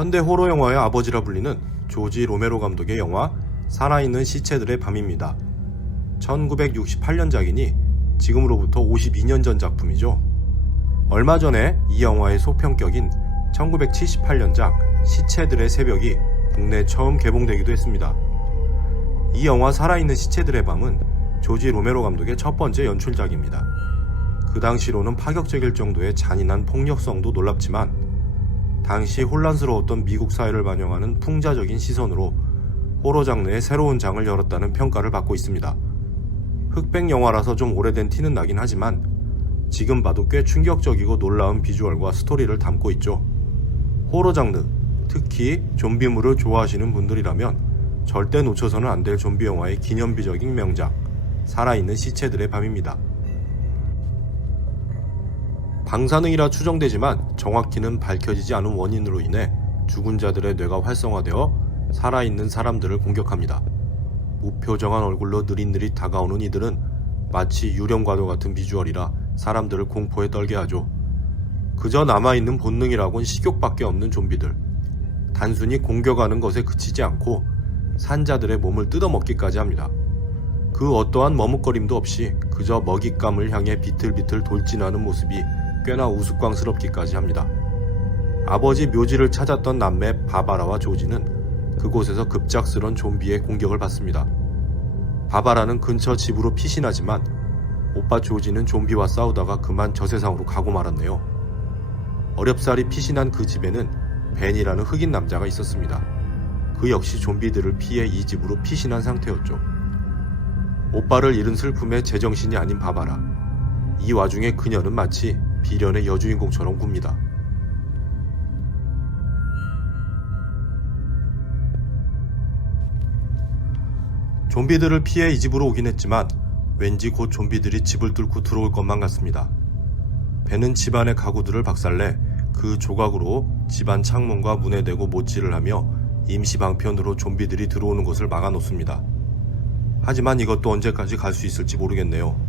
현대 호러 영화의 아버지라 불리는 조지 로메로 감독의 영화 살아있는 시체들의 밤입니다. 1968년작이니 지금으로부터 52년 전 작품이죠. 얼마 전에 이 영화의 소평격인 1978년작 시체들의 새벽이 국내에 처음 개봉되기도 했습니다. 이 영화 살아있는 시체들의 밤은 조지 로메로 감독의 첫 번째 연출작입니다. 그 당시로는 파격적일 정도의 잔인한 폭력성도 놀랍지만 당시 혼란스러웠던 미국 사회를 반영하는 풍자적인 시선으로 호러 장르의 새로운 장을 열었다는 평가를 받고 있습니다. 흑백 영화라서 좀 오래된 티는 나긴 하지만 지금 봐도 꽤 충격적이고 놀라운 비주얼과 스토리를 담고 있죠. 호러 장르, 특히 좀비물을 좋아하시는 분들이라면 절대 놓쳐서는 안 될 좀비 영화의 기념비적인 명작 살아있는 시체들의 밤입니다. 방사능이라 추정되지만 정확히는 밝혀지지 않은 원인으로 인해 죽은 자들의 뇌가 활성화되어 살아있는 사람들을 공격합니다. 무표정한 얼굴로 느릿느릿 다가오는 이들은 마치 유령과도 같은 비주얼이라 사람들을 공포에 떨게 하죠. 그저 남아있는 본능이라곤 식욕밖에 없는 좀비들. 단순히 공격하는 것에 그치지 않고 산자들의 몸을 뜯어먹기까지 합니다. 그 어떠한 머뭇거림도 없이 그저 먹잇감을 향해 비틀비틀 돌진하는 모습이 꽤나 우스꽝스럽기까지 합니다. 아버지 묘지를 찾았던 남매 바바라와 조지는 그곳에서 급작스런 좀비의 공격을 받습니다. 바바라는 근처 집으로 피신하지만 오빠 조지는 좀비와 싸우다가 그만 저 세상으로 가고 말았네요. 어렵사리 피신한 그 집에는 벤이라는 흑인 남자가 있었습니다. 그 역시 좀비들을 피해 이 집으로 피신한 상태였죠. 오빠를 잃은 슬픔에 제정신이 아닌 바바라. 이 와중에 그녀는 마치 비련의 여주인공처럼 굽니다. 좀비들을 피해 이 집으로 오긴 했지만 왠지 곧 좀비들이 집을 뚫고 들어올 것만 같습니다. 벤은 집안의 가구들을 박살내 그 조각으로 집안 창문과 문에 대고 못질을 하며 임시 방편으로 좀비들이 들어오는 것을 막아놓습니다. 하지만 이것도 언제까지 갈 수 있을지 모르겠네요.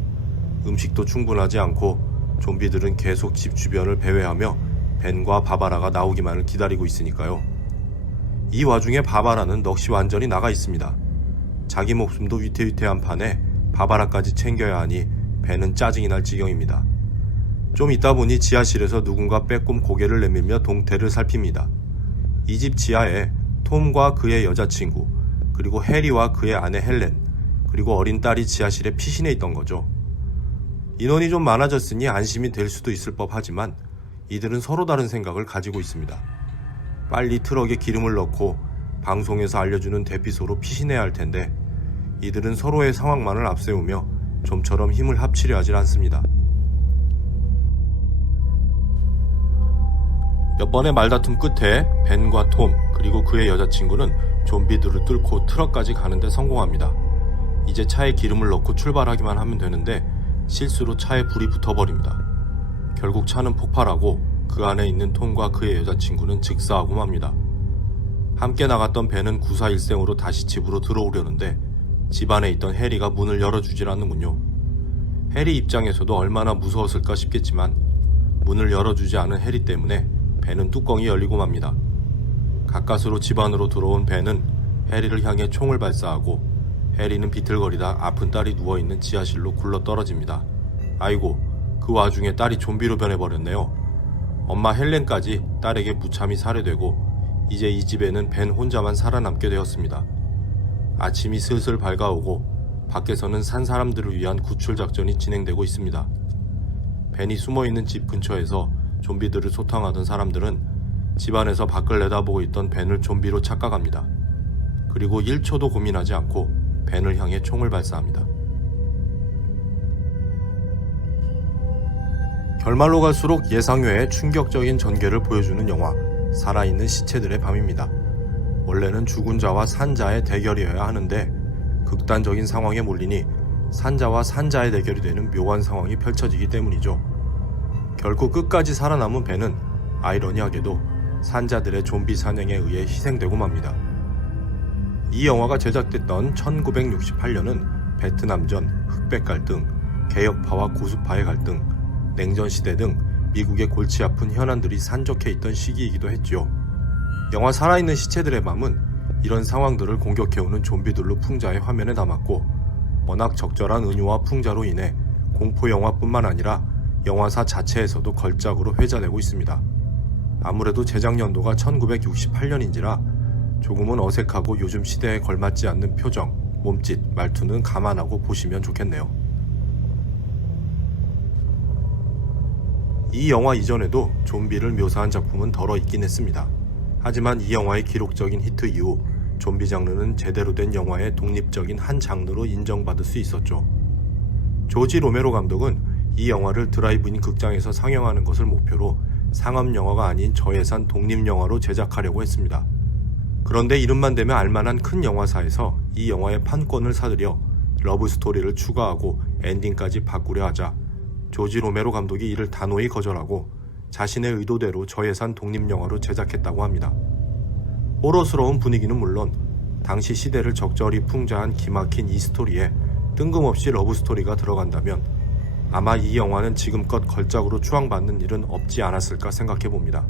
음식도 충분하지 않고 좀비들은 계속 집 주변을 배회하며 벤과 바바라가 나오기만을 기다리고 있으니까요. 이 와중에 바바라는 넋이 완전히 나가 있습니다. 자기 목숨도 위태위태한 판에 바바라까지 챙겨야 하니 벤은 짜증이 날 지경입니다. 좀 있다 보니 지하실에서 누군가 빼꼼 고개를 내밀며 동태를 살핍니다. 이 집 지하에 톰과 그의 여자친구, 그리고 해리와 그의 아내 헬렌, 그리고 어린 딸이 지하실에 피신해 있던 거죠. 인원이 좀 많아졌으니 안심이 될 수도 있을 법하지만 이들은 서로 다른 생각을 가지고 있습니다. 빨리 트럭에 기름을 넣고 방송에서 알려주는 대피소로 피신해야 할 텐데 이들은 서로의 상황만을 앞세우며 좀처럼 힘을 합치려 하질 않습니다. 몇 번의 말다툼 끝에 벤과 톰 그리고 그의 여자친구는 좀비들을 뚫고 트럭까지 가는데 성공합니다. 이제 차에 기름을 넣고 출발하기만 하면 되는데 실수로 차에 불이 붙어버립니다. 결국 차는 폭발하고 그 안에 있는 톰과 그의 여자친구는 즉사하고 맙니다. 함께 나갔던 벤은 구사일생으로 다시 집으로 들어오려는데 집안에 있던 해리가 문을 열어주질 않는군요. 해리 입장에서도 얼마나 무서웠을까 싶겠지만 문을 열어주지 않은 해리 때문에 벤은 뚜껑이 열리고 맙니다. 가까스로 집 안으로 들어온 벤은 해리를 향해 총을 발사하고 해리는 비틀거리다 아픈 딸이 누워있는 지하실로 굴러떨어집니다. 아이고, 그 와중에 딸이 좀비로 변해버렸네요. 엄마 헬렌까지 딸에게 무참히 살해되고 이제 이 집에는 벤 혼자만 살아남게 되었습니다. 아침이 슬슬 밝아오고 밖에서는 산 사람들을 위한 구출작전이 진행되고 있습니다. 벤이 숨어있는 집 근처에서 좀비들을 소탕하던 사람들은 집안에서 밖을 내다보고 있던 벤을 좀비로 착각합니다. 그리고 1초도 고민하지 않고 벤을 향해 총을 발사합니다. 결말로 갈수록 예상외의 충격적인 전개를 보여주는 영화 살아있는 시체들의 밤입니다. 원래는 죽은 자와 산자의 대결이어야 하는데 극단적인 상황에 몰리니 산자와 산자의 대결이 되는 묘한 상황이 펼쳐지기 때문이죠. 결국 끝까지 살아남은 벤은 아이러니하게도 산자들의 좀비 사냥에 의해 희생되고 맙니다. 이 영화가 제작됐던 1968년은 베트남전, 흑백 갈등, 개혁파와 고수파의 갈등, 냉전시대 등 미국의 골치 아픈 현안들이 산적해 있던 시기이기도 했지요. 영화 살아있는 시체들의 밤은 이런 상황들을 공격해오는 좀비들로 풍자의 화면에 담았고, 워낙 적절한 은유와 풍자로 인해 공포영화뿐만 아니라 영화사 자체에서도 걸작으로 회자되고 있습니다. 아무래도 제작 연도가 1968년인지라 조금은 어색하고 요즘 시대에 걸맞지 않는 표정, 몸짓, 말투는 감안하고 보시면 좋겠네요. 이 영화 이전에도 좀비를 묘사한 작품은 덜어 있긴 했습니다. 하지만 이 영화의 기록적인 히트 이후 좀비 장르는 제대로 된 영화의 독립적인 한 장르로 인정받을 수 있었죠. 조지 로메로 감독은 이 영화를 드라이브인 극장에서 상영하는 것을 목표로 상업 영화가 아닌 저예산 독립 영화로 제작하려고 했습니다. 그런데 이름만 되면 알만한 큰 영화사에서 이 영화의 판권을 사들여 러브 스토리를 추가하고 엔딩까지 바꾸려 하자 조지 로메로 감독이 이를 단호히 거절하고 자신의 의도대로 저예산 독립 영화로 제작했다고 합니다. 호러스러운 분위기는 물론 당시 시대를 적절히 풍자한 기막힌 이 스토리에 뜬금없이 러브 스토리가 들어간다면 아마 이 영화는 지금껏 걸작으로 추앙받는 일은 없지 않았을까 생각해봅니다.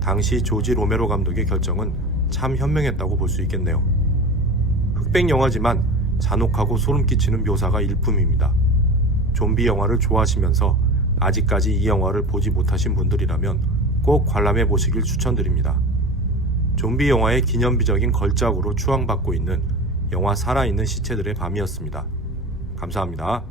당시 조지 로메로 감독의 결정은 참 현명했다고 볼 수 있겠네요. 흑백 영화지만 잔혹하고 소름 끼치는 묘사가 일품입니다. 좀비 영화를 좋아하시면서 아직까지 이 영화를 보지 못하신 분들이라면 꼭 관람해 보시길 추천드립니다. 좀비 영화의 기념비적인 걸작으로 추앙받고 있는 영화 살아있는 시체들의 밤이었습니다. 감사합니다.